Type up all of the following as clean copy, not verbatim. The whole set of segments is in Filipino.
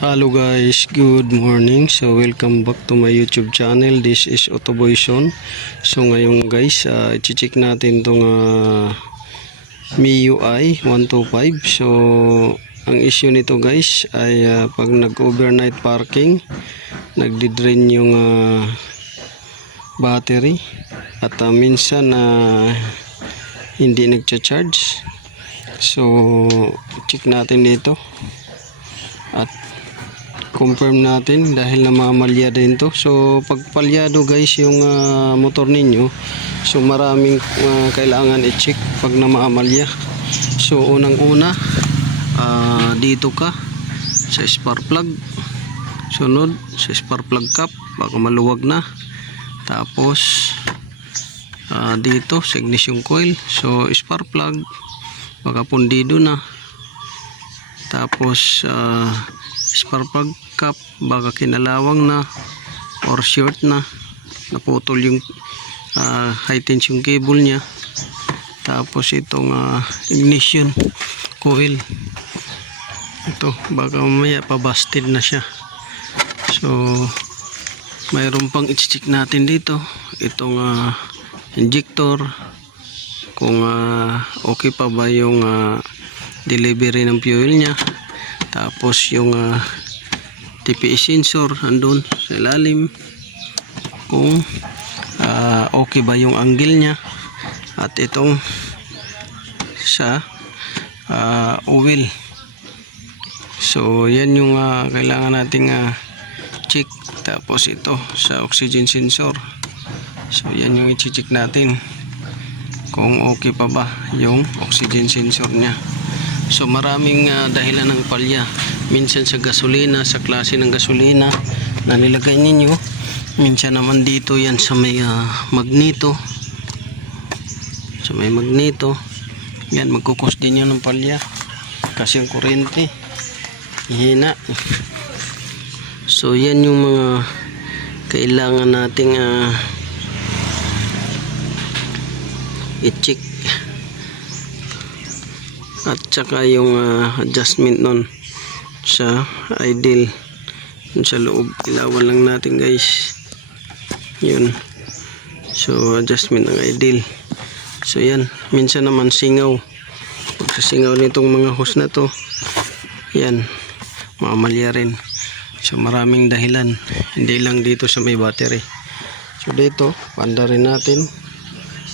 Hello guys, good morning. So welcome back to my YouTube channel. This is Otoboyson. So ngayon guys, i-check natin tong MIUI 125. So ang issue nito guys ay pag nag-overnight parking, nagdi-drain yung battery at minsan hindi nagcha-charge. So check natin dito at confirm natin dahil namamalya din to. So pag palyado guys yung motor ninyo, so maraming kailangan i-check pag namamalya. So unang una, dito ka sa spark plug, sunod sa spark plug cap, baka maluwag na. Tapos dito sa ignition coil, so spark plug baka pundido na. Tapos spark plug cap baka kinalawang na or short na, naputol yung high tension cable nya. Tapos itong ignition coil, ito baka mamaya pa busted na siya. So mayroon pang i-check natin dito itong injector, kung okay pa ba yung delivery ng fuel nya. Tapos yung TPS sensor andun sa ilalim, kung okay ba yung angle nya. At itong sa oil. So yan yung kailangan nating check. Tapos ito sa oxygen sensor. So yan yung i-check natin kung okay pa ba yung oxygen sensor nya. So maraming dahilan ng palya. Minsan sa gasolina, sa klase ng gasolina na nilagay ninyo. Minsan naman dito yan sa may magneto. Sa may magneto. Yan, magkukos din yun ng palya. Kasi yung kuryente hina. So yan yung mga kailangan nating i-check. At saka yung adjustment nun sa idle, yun sa loob, ilawan lang natin guys yun. So adjustment ng idle. So yan, minsan naman singaw. Pag sa singaw nitong mga hose na to, yan, mamalya rin. So maraming dahilan, hindi lang dito sa may battery. So dito, panda rin natin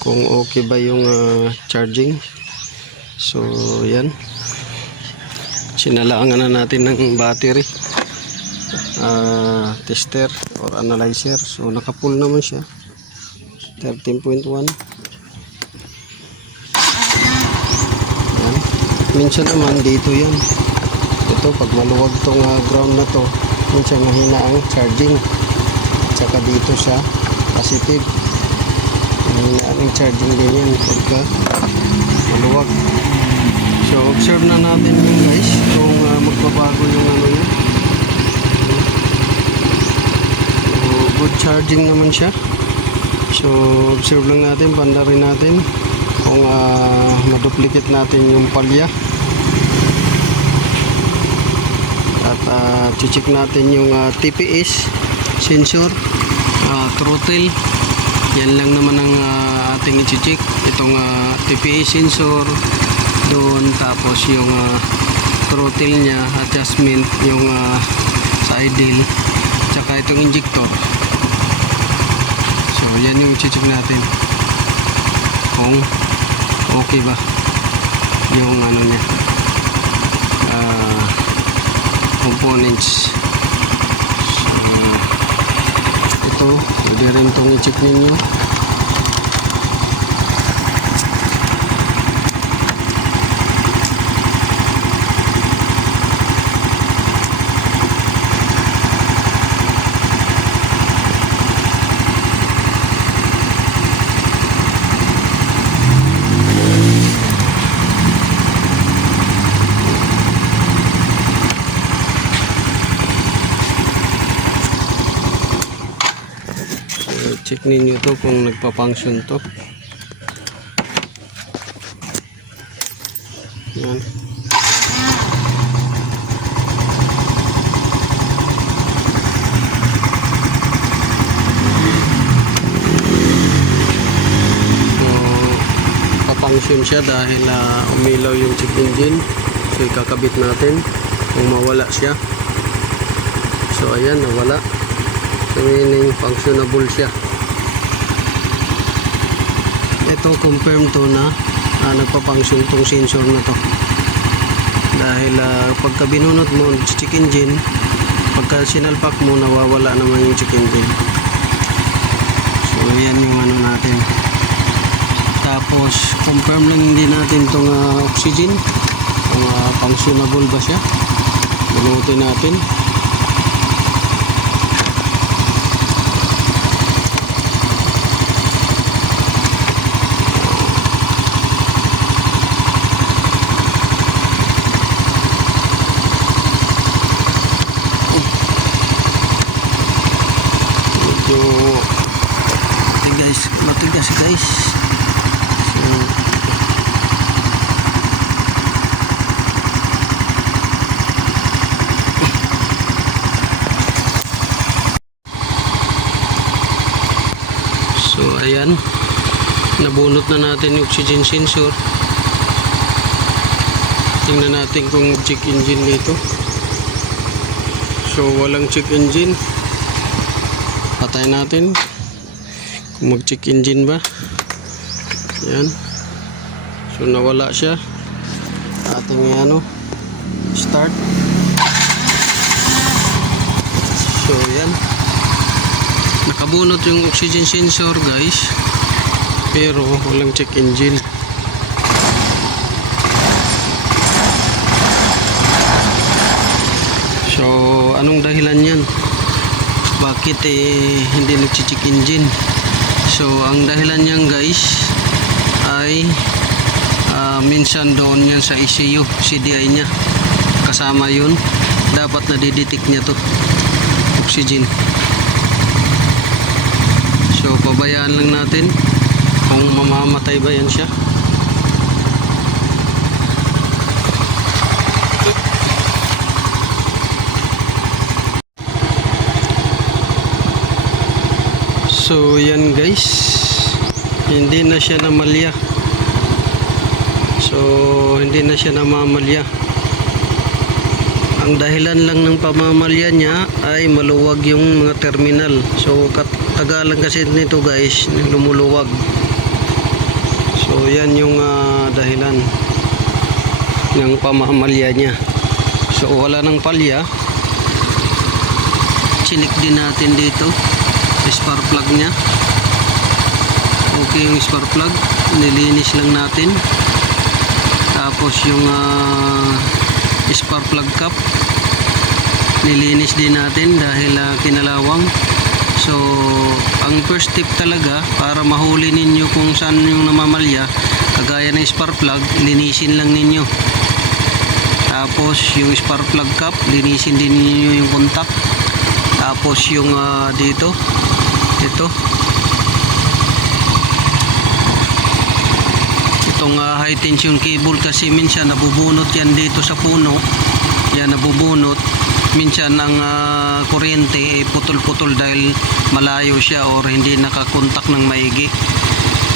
kung okay ba yung charging. So yan, sinalangan na natin ng battery tester or analyzer. So naka full naman siya, 13.1. yan. Minsan naman dito yan, ito pag maluwag tong ground na to, minsan mahina ang charging. At saka dito sa positive, mahina ang charging din yan pagka maluwag. So observe na natin yun guys kung magbabago yung ano yun. So good charging naman siya. So observe lang natin, banda rin natin kung maduplicate natin yung palya. At check natin yung TPS sensor, throttle. Yan lang naman ang ating i-check. Itong TPS sensor doon, tapos yung throttle nya, adjustment yung sa idle, tsaka itong injector. So yan yung i-check natin kung okay ba yung ano nya, components. So ito, pwede rin itong i-check ninyo. Check ninyo to kung nagpa-function to. Yan. nagpa-function siya dahil umilaw yung check engine. So ikakabit natin kung mawala siya. So ayan, nawala. So meaning functionable siya. Ito confirm to na nagpa-function tong sensor na to. Dahil pagka binunot mo yung check engine, pagka sinalpak mo, nawawala naman yung check engine. So ayan yung ano natin. Tapos confirm lang din natin tong oxygen kung functionable ba siya. Bunutin natin. Matigas guys. So ayan, nabunot na natin yung oxygen sensor. Tingnan natin kung check engine dito. So walang check engine. Patay natin kung mag check engine ba. Yan. So nawala siya. Ating start. So yan, nakabunot yung oxygen sensor guys, pero walang check engine. So anong dahilan yan? Bakit hindi nag-check engine? So ang dahilan niyan guys ay minsan doon yan sa ECU, CDI nya kasama yun. Dapat nadidetect niya to oxygen. So pabayaan lang natin kung mamamatay ba yan siya. So yan guys, hindi na siya namalya. So hindi na siya namamalya. Ang dahilan lang ng pamamalya niya ay maluwag yung mga terminal. So katagalan kasi nito guys, lumuluwag. So yan yung dahilan ng pamamalya niya. So wala nang palya. Chinik din natin dito spark plug niya. Okay yung spark plug, nilinis lang natin. Tapos yung spark plug cap, nilinis din natin dahil kinalawang. So ang first tip talaga para mahuli ninyo kung saan yung namamalya, kagaya ng spark plug, linisin lang ninyo. Tapos yung spark plug cap, linisin din ninyo yung contact. Tapos yung dito, itong high tension cable, kasi minsan nabubunot yan dito sa puno. Yan, nabubunot minsan ang kuryente putol-putol dahil malayo siya or hindi nakakontak ng maigi.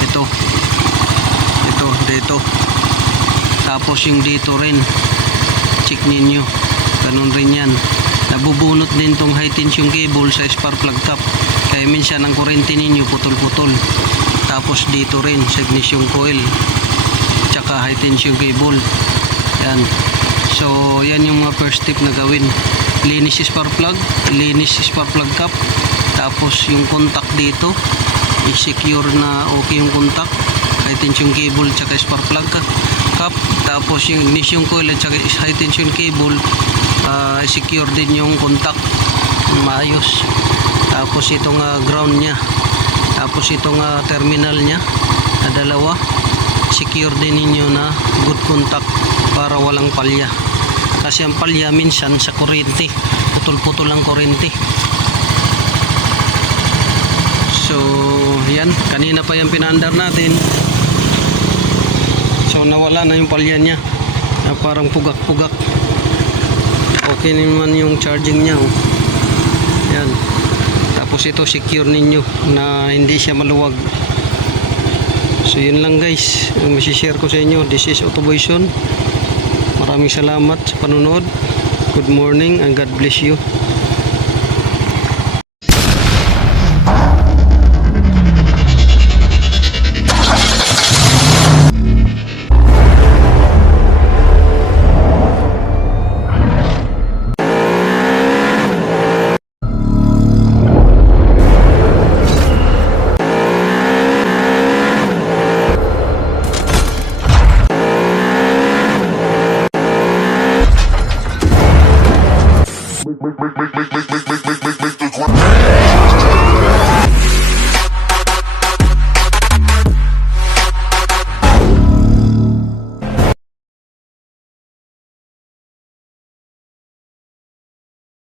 Ito dito. Tapos yung dito rin, check ninyo, ganun rin yan. Nabubunot din tong high tension cable sa spark plug cap, kaya minsan ang kuryente ninyo putol-putol. Tapos dito rin sa ignition coil tsaka high tension cable. Yan. So yan yung mga first step na gawin. Linis spark plug, linis spark plug cap. Tapos yung contact dito, i-secure na okay yung contact, high tension cable tsaka spark plug cap. Tapos yung ignition coil at tsaka high tension cable, secure din yung contact maayos. Tapos itong ground nya, tapos itong terminal nya na dalawa, secure din ninyo na good contact para walang palya. Kasi ang palya minsan sa kuryente, putol-putol ang kuryente. So yan, kanina pa yung pinaandar natin. So nawala na yung palya nya na parang pugak-pugak. Okay naman yung charging nya, oh. Yan. Tapos ito secure ninyo na hindi siya maluwag. So So yun lang guys, ang masishare ko sa inyo. This is Autoboyson. Maraming salamat sa panonood. Good morning and God bless you. Make